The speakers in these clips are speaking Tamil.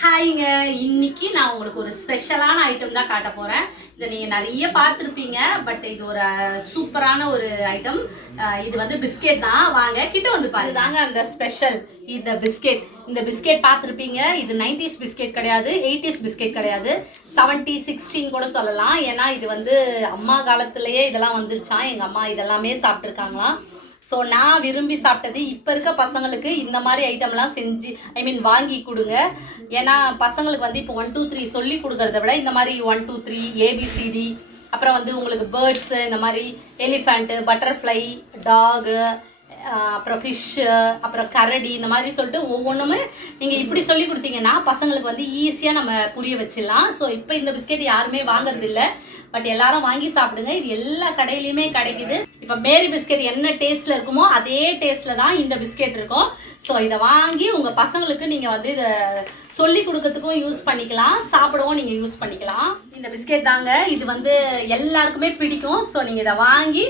ஹாய்ங்க, இன்னைக்கு நான் உங்களுக்கு ஒரு ஸ்பெஷலான ஐட்டம் தான் காட்ட போறேன். இதை நீங்க நிறைய பார்த்துருப்பீங்க. பட் இது ஒரு சூப்பரான ஒரு ஐட்டம். இது வந்து பிஸ்கெட் தான். வாங்க கிட்ட வந்து பாருங்க. தாங்க அந்த ஸ்பெஷல் இந்த பிஸ்கெட். இந்த பிஸ்கெட் பார்த்துருப்பீங்க. இது 90s பிஸ்கெட் கிடையாது, 80s பிஸ்கெட் கிடையாது, 70 16 கூட சொல்லலாம். ஏன்னா இது வந்து அம்மா காலத்திலேயே இதெல்லாம் வந்துருச்சான். எங்க அம்மா இதெல்லாமே சாப்பிட்ருக்காங்களாம். ஸோ நான் விரும்பி சாப்பிட்டது இப்போ இருக்க பசங்களுக்கு இந்த மாதிரி ஐட்டம்லாம் செஞ்சு வாங்கி கொடுங்க. ஏன்னா பசங்களுக்கு வந்து இப்போ 1 2 3 சொல்லி கொடுக்கறத விட இந்த மாதிரி 1 2 3 ஏபிசிடி, அப்புறம் வந்து உங்களுக்கு பேர்ட்ஸு, இந்த மாதிரி எலிஃபண்ட்டு, பட்டர்ஃப்ளை, டாகு, அப்புறம் ஃபிஷ்ஷு, அப்புறம் கரடி, இந்த மாதிரி சொல்லிட்டு ஒவ்வொன்றுமே நீங்கள் இப்படி சொல்லி கொடுத்தீங்கன்னா பசங்களுக்கு வந்து ஈஸியாக நம்ம புரிய வச்சிடலாம். ஸோ இப்போ இந்த பிஸ்கெட் யாருமே வாங்குறது இல்லை. பட் எல்லாரும் வாங்கி சாப்பிடுங்க. இது எல்லா கடையிலையுமே கிடைக்குது. இப்போ மேரி பிஸ்கெட் என்ன டேஸ்ட்ல இருக்குமோ அதே டேஸ்ட்ல தான் இந்த பிஸ்கெட் இருக்கும். ஸோ இதை வாங்கி உங்க பசங்களுக்கு நீங்க வந்து இதை சொல்லி கொடுக்கறதுக்கும் யூஸ் பண்ணிக்கலாம், சாப்பிடவும் நீங்க யூஸ் பண்ணிக்கலாம். இந்த பிஸ்கெட் தாங்க, இது வந்து எல்லாருக்குமே பிடிக்கும். ஸோ நீங்க இதை வாங்கி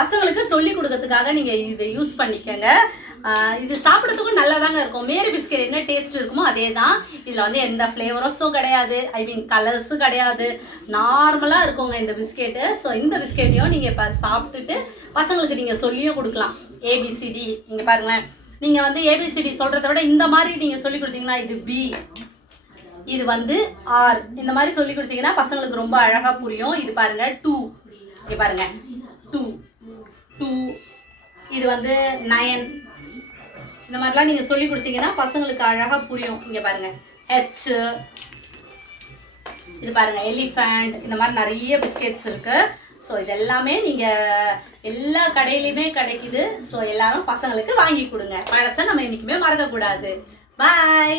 பசங்களுக்கு சொல்லி கொடுக்கறதுக்காக நீங்க இதை யூஸ் பண்ணிக்கங்க. இது சாப்பிட்றதுக்கும் நல்லா தாங்க இருக்கும். மேரி பிஸ்கெட் என்ன டேஸ்ட் இருக்குமோ அதே தான். இதில் வந்து எந்த ஃப்ளேவரஸும் கிடையாது, கலர்ஸும் கிடையாது, நார்மலாக இருக்குங்க இந்த பிஸ்கெட்டு. ஸோ இந்த பிஸ்கெட்டையும் நீங்கள் இப்போ சாப்பிட்டுட்டு பசங்களுக்கு நீங்கள் சொல்லியும் கொடுக்கலாம். ஏபிசிடி இங்கே பாருங்களேன், நீங்கள் வந்து ஏபிசிடி சொல்கிறத விட இந்த மாதிரி நீங்கள் சொல்லி கொடுத்தீங்கன்னா இது பி, இது வந்து ஆர், இந்த மாதிரி சொல்லி கொடுத்தீங்கன்னா பசங்களுக்கு ரொம்ப அழகாக புரியும். இது பாருங்க 2, இங்கே பாருங்க 2 2, இது வந்து 9, இந்த மாதிரிலாம் நீங்கள் சொல்லி கொடுத்தீங்கன்னா பசங்களுக்கு அழகாக புரியும். இங்கே பாருங்கள் ஹெச், இது பாருங்கள் எலிஃபண்ட், இந்த மாதிரி நிறைய பிஸ்கெட்ஸ் இருக்குது. ஸோ இது எல்லாமே நீங்கள் எல்லா கடையிலையுமே கிடைக்குது. ஸோ எல்லாரும் பசங்களுக்கு வாங்கி கொடுங்க. பழசை நம்ம என்றைக்குமே மறக்கக்கூடாது. பாய்.